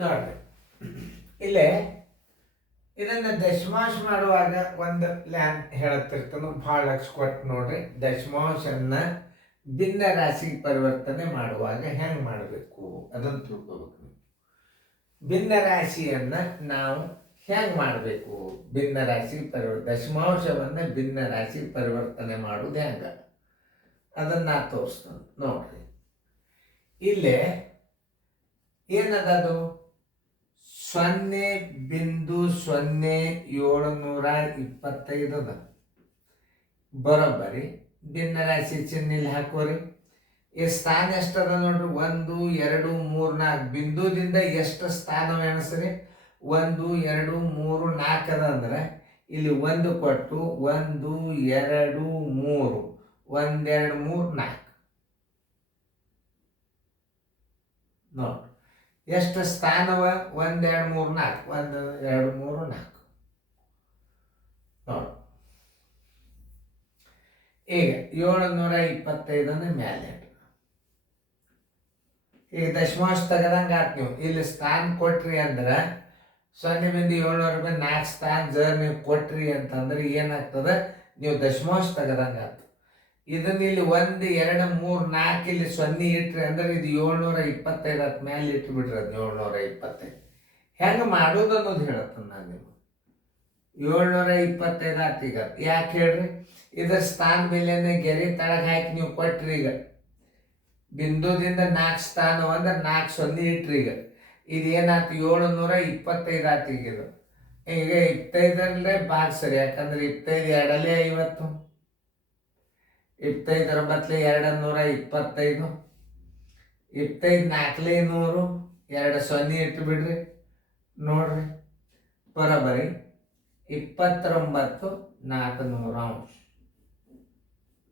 ನೋಡ್ರಿ ಇಲ್ಲೇ ಇದನ್ನ ದಶಮಾಂಶ ಮಾಡುವಾಗ ಒಂದು ಲ್ಯಾನ್ ಹೇಳತ್ತಿರ್ತಾನು ಭಾಳ ಲಕ್ಷ ಕೊಟ್ಟು ನೋಡ್ರಿ. ದಶಮಾಂಶನ್ನ ಭಿನ್ನ ರಾಶಿ ಪರಿವರ್ತನೆ ಮಾಡುವಾಗ ಹೆಂಗೆ ಮಾಡಬೇಕು ಅದನ್ನು ತಿಳ್ಕೋಬೇಕು. ಭಿನ್ನ ರಾಶಿಯನ್ನ ನಾವು ಹೆಂಗೆ ಮಾಡಬೇಕು, ಭಿನ್ನ ರಾಶಿ ದಶಮಾಂಶವನ್ನ ಭಿನ್ನ ರಾಶಿ ಪರಿವರ್ತನೆ ಮಾಡುವುದು ಹೆಂಗ ಅದನ್ನ ತೋರಿಸ್ತೇನೆ ನೋಡ್ರಿ. ಇಲ್ಲೇ ಏನದದು 0.0725 ಅದ ಬರೋಬ್ಬರಿ. ಭಿನ್ನ ರಾಶಿ ಚಿಹ್ನೆ ಇಲ್ಲಿ ಹಾಕೋರಿ. ಈ ಸ್ಥಾನ ಎಷ್ಟದ ನೋಡ್ರಿ, 1 2 3 4 ಬಿಂದುದಿಂದ ಎಷ್ಟು ಸ್ಥಾನ ಎಣಿಸ್ರಿ, 1 2 3 4 ಅದ ಅಂದ್ರೆ ಇಲ್ಲಿ 1 ಕೊಟ್ಟು 1 2 3 1 2 3 4 ನೋಡ್ರಿ ಎಷ್ಟು ಸ್ಥಾನವ, 1 2 3 4 1 2 3 4 ನೋಡಿ. ಈಗ 725 ಮೇಲೆ ಈಗ ದಶಮಾಂಶ ತೆಗದಂಗೆ ಆತ್. ನೀವು ಇಲ್ಲಿ ಸ್ಥಾನ ಕೊಟ್ರಿ ಅಂದ್ರೆ 0.704 4 ಸ್ಥಾನ ನೀವು ಕೊಟ್ರಿ ಅಂತಂದ್ರೆ ಏನಾಗ್ತದೆ, ನೀವು ದಶಮಾಂಶ ತೆಗದಂಗೆ ಆತು. ಇದನ್ನ ಇಲ್ಲಿ 1 2 3 4 ಇಲ್ಲಿ 0 ಇಟ್ರಿ ಅಂದ್ರೆ ಇದು 725 ಆತ್. ಮೇಲೆ ಇಟ್ಟು ಬಿಡ್ರಿ ಅದು 725. ಹೆಂಗೆ ಮಾಡೋದು ಅನ್ನೋದು ಹೇಳತ್ತ ನಾನು ನಿಮ್ಗೆ. 725 ಆತ್. ಈಗ ಯಾಕೆ ಹೇಳ್ರಿ, ಇದ್ರ ಸ್ಥಾನ ಬೆಲೆಯನ್ನ ಗೆರೆ ತಳಗ ಹಾಕಿ ನೀವು ಕೊಟ್ರಿ. ಈಗ ಬಿಂದುದಿಂದ 4 ಸ್ಥಾನ ಅಂದ್ರೆ 4 0 ಇಟ್ರಿ. ಈಗ ಇದೇನಾಯ್ತು 725 ಆತು. ಈಗ ಇದು ಈಗ 25 ಭಾಗಿಸ್ರಿ. ಯಾಕಂದ್ರೆ 25 2 50, 25 9 225, 25 4 100, 2 0 ಇಟ್ಟು ಬಿಡ್ರಿ. ನೋಡ್ರಿ ಬರೋಬ್ಬರಿ 29 400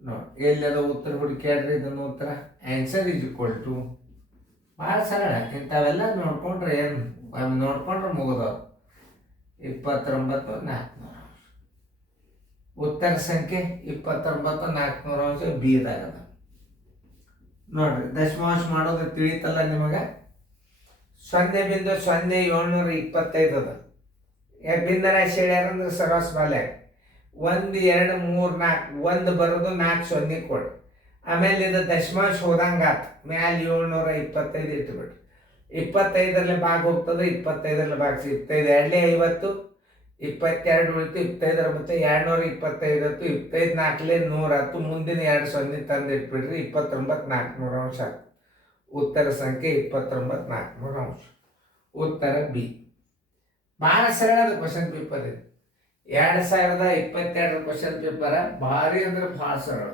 ನೋಡಿ. ಎಲ್ಲದ ಉತ್ತರ ಹುಡುಕ್ಯಾಡ್ರಿ. ಇದನ್ನು ಉತ್ತರ ಆನ್ಸರ್ ಈಸ್ ಈಕ್ವಲ್ ಟು ಭಾಳ ಸರಳ. ಇಂಥವೆಲ್ಲ ನೋಡ್ಕೊಂಡ್ರೆ ಏನು ನೋಡ್ಕೊಂಡ್ರೆ ಮುಗಿದವ್ರು. 29 400 ಉತ್ತರ ಸಂಖ್ಯೆ 29 400 ಬೀದಾಗದ ನೋಡ್ರಿ. ದಶಮಾಂಶ ಮಾಡೋದು ತಿಳಿತಲ್ಲ ನಿಮಗೆ. 0.0725 ಅದ. ಭಿನ್ನ ರಾಶಿ ಹೇಳ್ಯಾರಂದ್ರೆ ಸರಾಸ್ ಬಾಲ್ಯ 1 2 3 4 1 ಬರೋದು 4 0 ಕೊಡಿ. ಆಮೇಲೆ ಇದು ದಶಮಾಂಶ ಹೋದಂಗೆ ಆತು. ಮ್ಯಾಲೆ 725 ಇಟ್ಬಿಡ್ರಿ. 25 ಭಾಗ ಹೋಗ್ತದೆ. 25 ಭಾಗಿಸಿ 25 2 50, 22 ಉಳಿತು. 25 ಮತ್ತೆ 225 ಆಯ್ತು. 25 4 100 ಆಯ್ತು. ಮುಂದಿನ 2 0 ತಂದು ಇಟ್ಬಿಡ್ರಿ. 29 400 ಆಯ್ತು. ಉತ್ತರ ಸಂಖ್ಯೆ 29 400. ಉತ್ತರ ಬಿ. ಭಾಳ ಸರಳದ ಕ್ವಶನ್ ಪೇಪರ್ ಇದು. 2022 ಕ್ವಶನ್ ಪೇಪರ್ ಭಾರಿ ಅಂದ್ರೆ ಭಾಳ ಸರಳ.